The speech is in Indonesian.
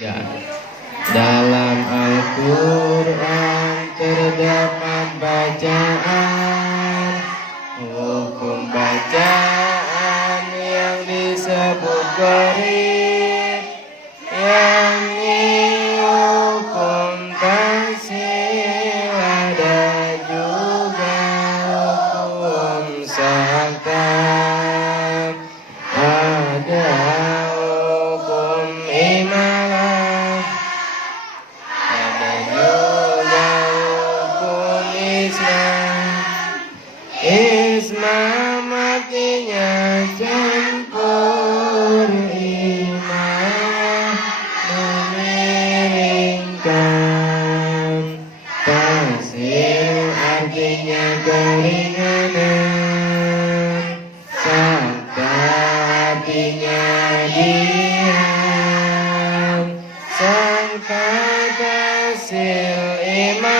Ya, dalam Al-Quran terdapat bacaan, hukum bacaan yang disebut gharib, yakni hukum taksil, ada juga hukum sakta, ada hukum imalah, ada juga hukum Islam. Islam artinya campur, imalah memiringkan, taksil artinya keringanan, sakta artinya diam, sakta taksil iman